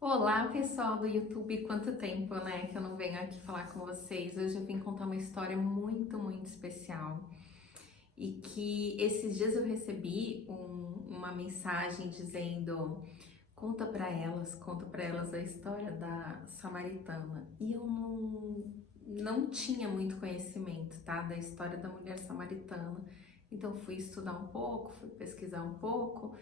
Olá, pessoal do YouTube, quanto tempo, né, que eu não venho aqui falar com vocês. Hoje eu vim contar uma história muito especial e que esses dias eu recebi uma mensagem dizendo conta para elas a história da Samaritana. E eu não tinha muito conhecimento, tá, da história da mulher samaritana. Então fui estudar um pouco, fui pesquisar um pouco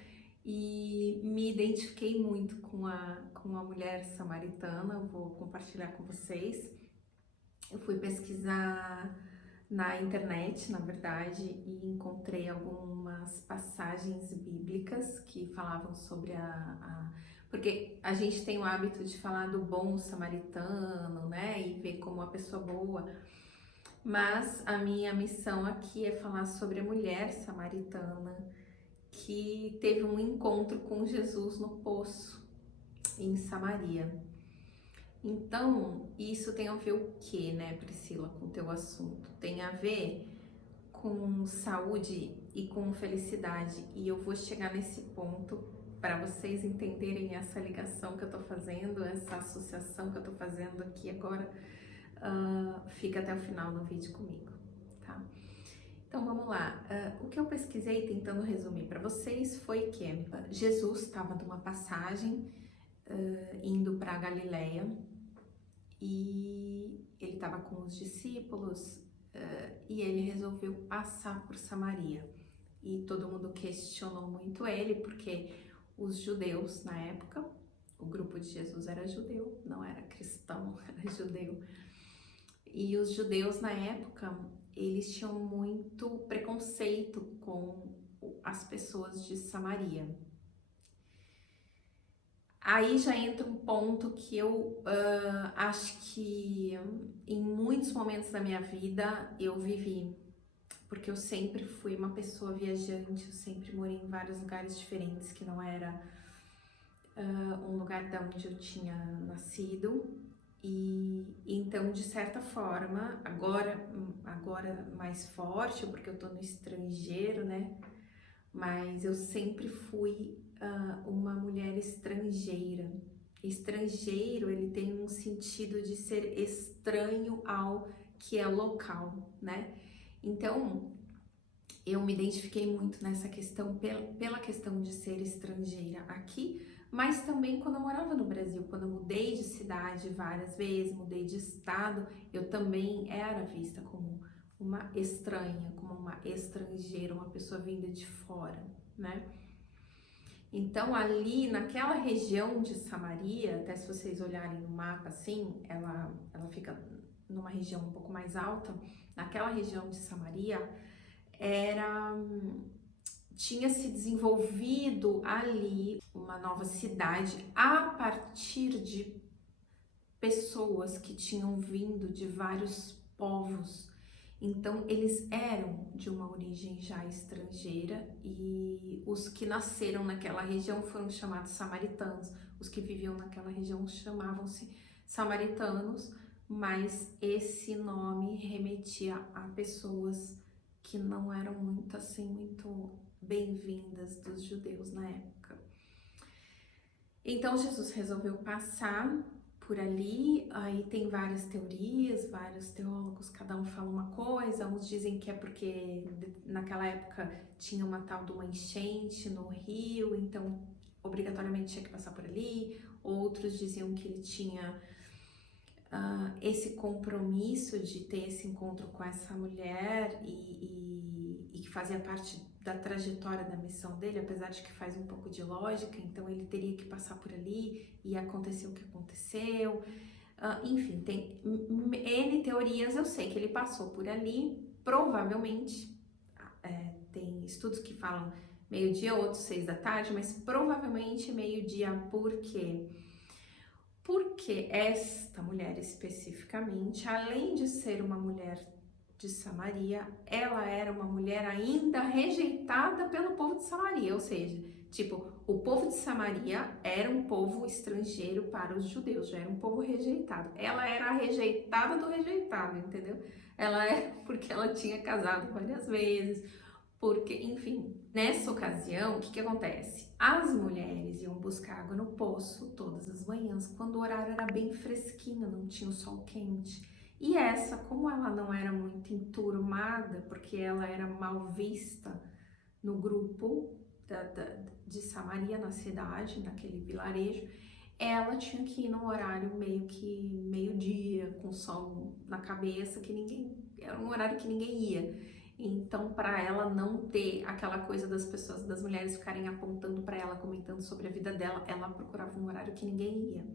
e me identifiquei muito com a mulher samaritana. Eu vou compartilhar com vocês. Eu fui pesquisar na internet, na verdade, e encontrei algumas passagens bíblicas que falavam sobre porque a gente tem o hábito de falar do bom samaritano, né, e ver como uma pessoa boa, mas a minha missão aqui é falar sobre a mulher samaritana que teve um encontro com Jesus no poço, em Samaria. Então, isso tem a ver o que, né, Priscila, com o teu assunto? Tem a ver com saúde e com felicidade. E eu vou chegar nesse ponto para vocês entenderem essa ligação que eu tô fazendo, essa associação que eu tô fazendo aqui agora. Fica até o final do vídeo comigo, tá? Então vamos lá. O que eu pesquisei tentando resumir para vocês foi que Jesus estava numa passagem indo para Galileia e ele estava com os discípulos e ele resolveu passar por Samaria. E todo mundo questionou muito ele porque os judeus na época, o grupo de Jesus era judeu, não era cristão, era judeu. E os judeus na época, eles tinham muito preconceito com as pessoas de Samaria. Aí já entra um ponto que eu acho que em muitos momentos da minha vida eu vivi, porque eu sempre fui uma pessoa viajante, eu sempre morei em vários lugares diferentes que não era um lugar da onde eu tinha nascido. E então, de certa forma, agora mais forte, porque eu tô no estrangeiro, né? Mas eu sempre fui uma mulher estrangeira. Estrangeiro, ele tem um sentido de ser estranho ao que é local, né? Então, eu me identifiquei muito nessa questão, pela questão de ser estrangeira aqui, mas também quando eu morava no Brasil, quando eu mudei de cidade várias vezes, mudei de estado, eu também era vista como uma estranha, como uma estrangeira, uma pessoa vinda de fora, né? Então ali naquela região de Samaria, até se vocês olharem no mapa assim, ela fica numa região um pouco mais alta, naquela região de Samaria, era tinha se desenvolvido ali uma nova cidade a partir de pessoas que tinham vindo de vários povos. Então eles eram de uma origem já estrangeira e os que nasceram naquela região foram chamados samaritanos. Os que viviam naquela região chamavam-se samaritanos, mas esse nome remetia a pessoas que não eram muito bem-vindas dos judeus na época. Então Jesus resolveu passar por ali, aí tem várias teorias, vários teólogos, cada um fala uma coisa, uns dizem que é porque naquela época tinha uma tal de uma enchente no rio, então obrigatoriamente tinha que passar por ali, outros diziam que ele tinha esse compromisso de ter esse encontro com essa mulher e que fazia parte da trajetória da missão dele, apesar de que faz um pouco de lógica, então ele teria que passar por ali e aconteceu o que aconteceu. Enfim, tem N teorias, eu sei que ele passou por ali, provavelmente, tem estudos que falam meio-dia, outros 6 da tarde, mas provavelmente meio-dia, por quê? Porque esta mulher especificamente, além de ser uma mulher de Samaria, ela era uma mulher ainda rejeitada pelo povo de Samaria, ou seja, tipo, o povo de Samaria era um povo estrangeiro para os judeus, já era um povo rejeitado. Ela era a rejeitada do rejeitado, entendeu? Ela é porque ela tinha casado várias vezes, Porque, enfim, nessa ocasião, o que acontece? As mulheres iam buscar água no poço todas as manhãs, quando o horário era bem fresquinho, não tinha o sol quente. E essa, como ela não era muito enturmada, porque ela era mal vista no grupo de Samaria, na cidade, naquele vilarejo, ela tinha que ir num horário meio que meio-dia, com sol na cabeça, que ninguém, era um horário que ninguém ia. Então, para ela não ter aquela coisa das pessoas, das mulheres ficarem apontando para ela, comentando sobre a vida dela, ela procurava um horário que ninguém ia.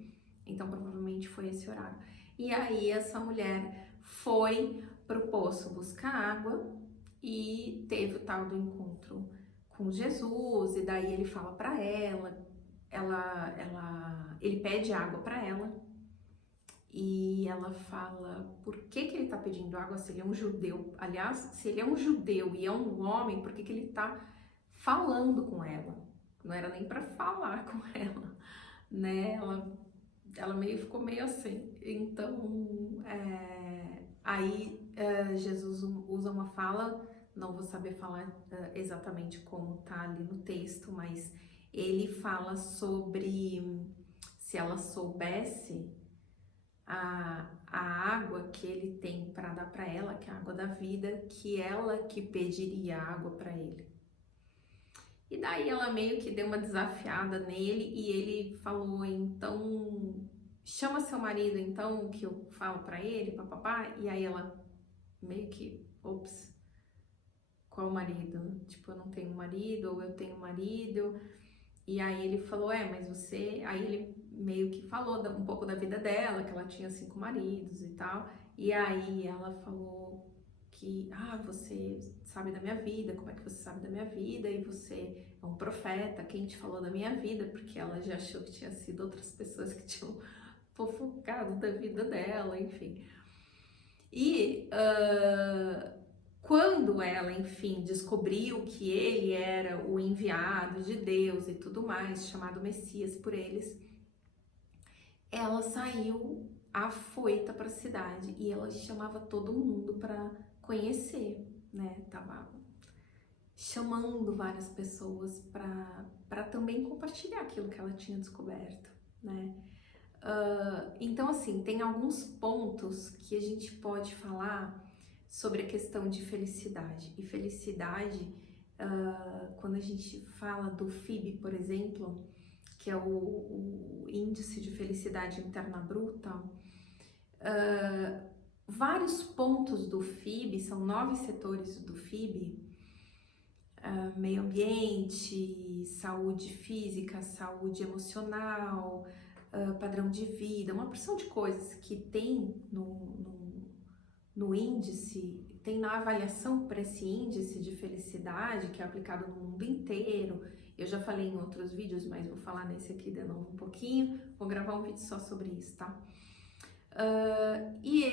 Então, provavelmente foi esse horário. E aí, essa mulher foi pro poço buscar água e teve o tal do encontro com Jesus. E daí ele fala para ele pede água para ela. E ela fala por que ele tá pedindo água se ele é um judeu. Aliás, se ele é um judeu e é um homem, por que ele tá falando com ela? Não era nem para falar com ela, né? Ela meio ficou meio assim. Então, Jesus usa uma fala, não vou saber falar exatamente como tá ali no texto, mas ele fala sobre se ela soubesse a água que ele tem para dar para ela, que é a água da vida, que ela que pediria água para ele. E daí ela meio que deu uma desafiada nele e ele falou, então, chama seu marido então, que eu falo para ele, papapá, e aí ela meio que, ops, qual marido? Tipo, eu não tenho marido, ou eu tenho marido. E aí ele falou, mas você... Aí ele meio que falou um pouco da vida dela, que ela tinha 5 maridos e tal. E aí ela falou que, você sabe da minha vida, como é que você sabe da minha vida? E você é um profeta, quem te falou da minha vida? Porque ela já achou que tinha sido outras pessoas que tinham fofocado da vida dela, enfim. E quando ela, enfim, descobriu que ele era o enviado de Deus e tudo mais, chamado Messias por eles, ela saiu afoita para a cidade e ela chamava todo mundo para conhecer, né? Tava chamando várias pessoas para também compartilhar aquilo que ela tinha descoberto, né? Então, assim, tem alguns pontos que a gente pode falar sobre a questão de felicidade. E felicidade, quando a gente fala do FIB, por exemplo, que é o Índice de Felicidade Interna Bruta, vários pontos do FIB, são 9 setores do FIB, meio ambiente, saúde física, saúde emocional, padrão de vida, uma porção de coisas que tem no índice, tem na avaliação para esse índice de felicidade que é aplicado no mundo inteiro. Eu já falei em outros vídeos, mas vou falar nesse aqui de novo um pouquinho, vou gravar um vídeo só sobre isso, tá? E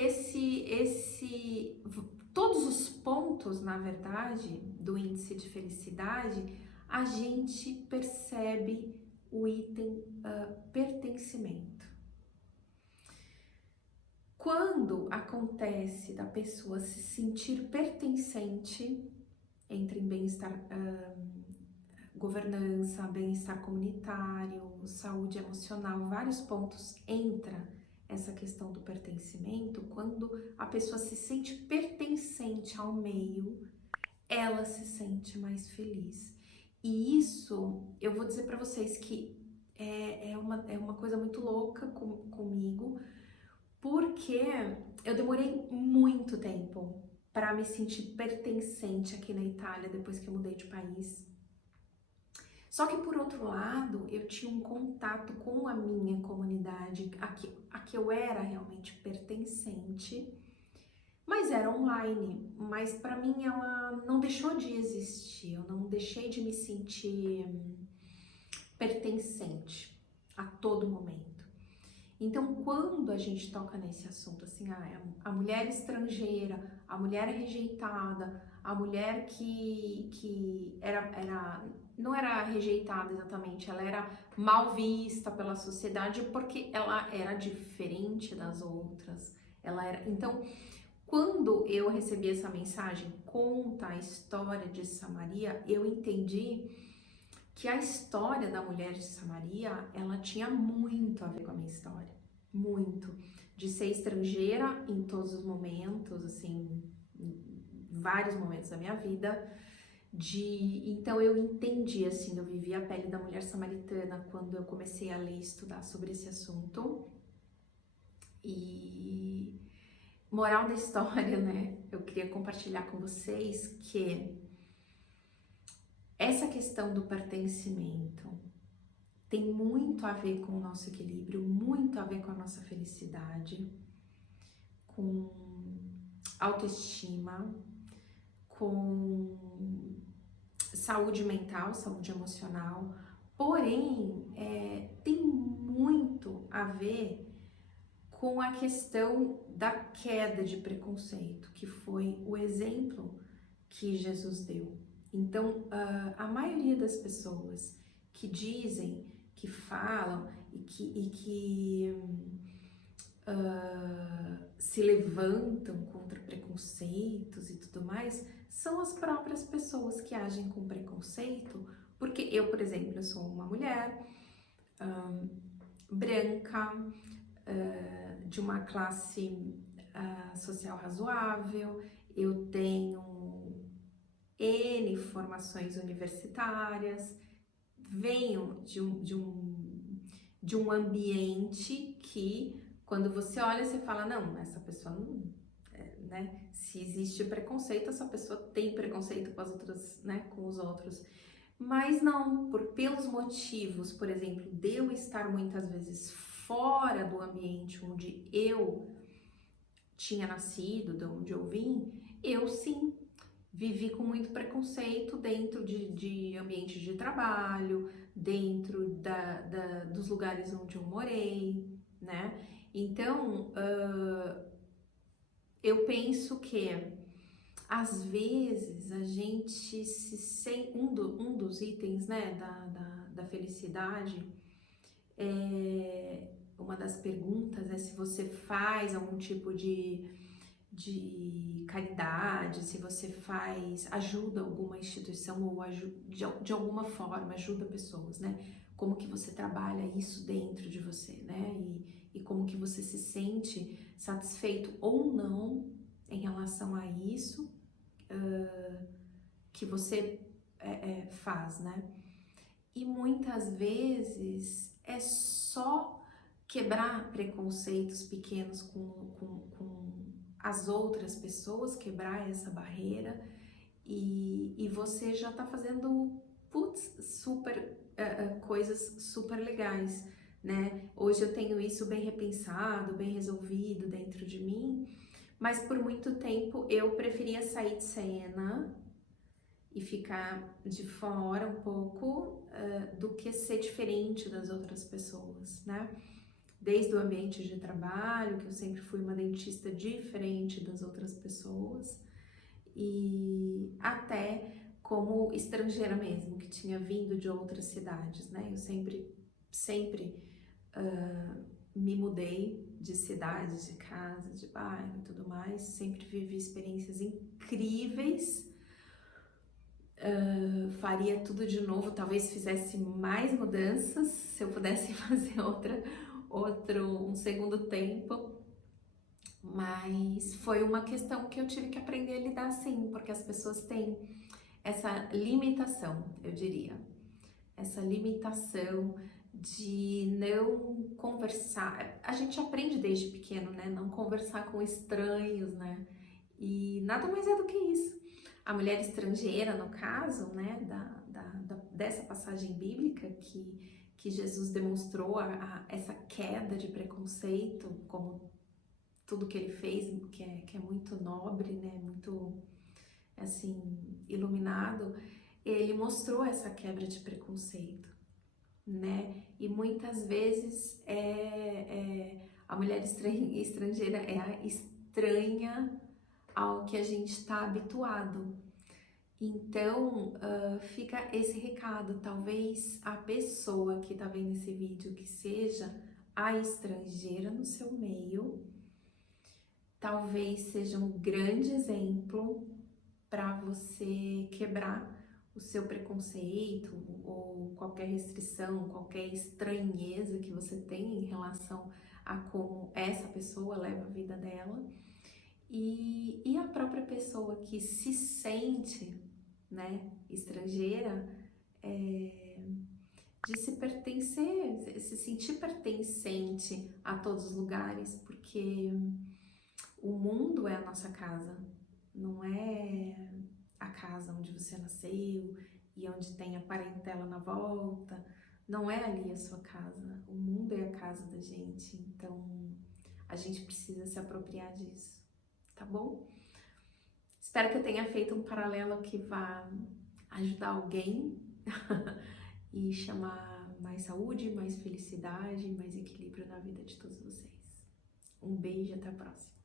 todos os pontos, na verdade, do índice de felicidade, a gente percebe o item pertencimento. Quando acontece da pessoa se sentir pertencente, entra em bem-estar, governança, bem-estar comunitário, saúde emocional, vários pontos entra essa questão do pertencimento. Quando a pessoa se sente pertencente ao meio, ela se sente mais feliz. E isso, eu vou dizer para vocês que é uma coisa muito louca comigo, porque eu demorei muito tempo para me sentir pertencente aqui na Itália, depois que eu mudei de país. Só que, por outro lado, eu tinha um contato com a minha comunidade, a que eu era realmente pertencente, mas era online. Mas para mim ela não deixou de existir, eu não deixei de me sentir pertencente a todo momento. Então, quando a gente toca nesse assunto, assim, a mulher estrangeira, a mulher rejeitada, a mulher que não era rejeitada exatamente, ela era mal vista pela sociedade porque ela era diferente das outras. Então, Quando eu recebi essa mensagem, conta a história de Samaria, eu entendi que a história da mulher de Samaria, ela tinha muito a ver com a minha história, muito, de ser estrangeira em todos os momentos, assim, em vários momentos da minha vida, então eu entendi, assim, eu vivi a pele da mulher samaritana quando eu comecei a ler e estudar sobre esse assunto. E moral da história, né? Eu queria compartilhar com vocês que essa questão do pertencimento tem muito a ver com o nosso equilíbrio, muito a ver com a nossa felicidade, com autoestima, com saúde mental, saúde emocional, porém tem muito a ver com a questão da queda de preconceito, que foi o exemplo que Jesus deu. Então, a maioria das pessoas que dizem, que falam e que se levantam contra preconceitos e tudo mais, são as próprias pessoas que agem com preconceito, porque eu, por exemplo, eu sou uma mulher branca, de uma classe social razoável, eu tenho N formações universitárias, venho de um ambiente que, quando você olha, você fala, não, essa pessoa não, né? Se existe preconceito, essa pessoa tem preconceito com as outras, né? Com os outros. Mas não, pelos motivos, por exemplo, de eu estar muitas vezes fora do ambiente onde eu tinha nascido, de onde eu vim, eu sim vivi com muito preconceito dentro de ambiente de trabalho, dentro dos lugares onde eu morei, né? Então, eu penso que às vezes a gente se sente, um dos itens, né, da felicidade, uma das perguntas é se você faz algum tipo de caridade, se você ajuda alguma instituição ou de alguma forma ajuda pessoas, né? Como que você trabalha isso dentro de você, né? E como que você se sente satisfeito ou não em relação a isso que você faz, né? E muitas vezes é só quebrar preconceitos pequenos com as outras pessoas, quebrar essa barreira e você já tá fazendo, coisas super legais, né? Hoje eu tenho isso bem repensado, bem resolvido dentro de mim, mas por muito tempo eu preferia sair de cena e ficar de fora um pouco do que ser diferente das outras pessoas, né? Desde o ambiente de trabalho, que eu sempre fui uma dentista diferente das outras pessoas, e até como estrangeira mesmo, que tinha vindo de outras cidades, né? Eu sempre me mudei de cidade, de casa, de bairro e tudo mais, sempre vivi experiências incríveis. Faria tudo de novo, talvez fizesse mais mudanças, se eu pudesse fazer um segundo tempo, mas foi uma questão que eu tive que aprender a lidar sim, porque as pessoas têm essa limitação, eu diria, essa limitação de não conversar. A gente aprende desde pequeno, né? Não conversar com estranhos, né? E nada mais é do que isso. A mulher estrangeira, no caso, né, dessa passagem bíblica que Jesus demonstrou essa queda de preconceito, como tudo que ele fez, que é muito nobre, né, muito, assim, iluminado, ele mostrou essa quebra de preconceito, né, e muitas vezes a mulher estrangeira é a estranha ao que a gente está habituado. Então, fica esse recado, talvez a pessoa que está vendo esse vídeo que seja a estrangeira no seu meio, talvez seja um grande exemplo para você quebrar o seu preconceito ou qualquer restrição, qualquer estranheza que você tem em relação a como essa pessoa leva a vida dela. E a própria pessoa que se sente, né, estrangeira, de se pertencer, se sentir pertencente a todos os lugares, porque o mundo é a nossa casa, não é a casa onde você nasceu e onde tem a parentela na volta, não é ali a sua casa, o mundo é a casa da gente, então a gente precisa se apropriar disso, tá bom? Espero que eu tenha feito um paralelo que vá ajudar alguém e chamar mais saúde, mais felicidade, mais equilíbrio na vida de todos vocês. Um beijo e até a próxima.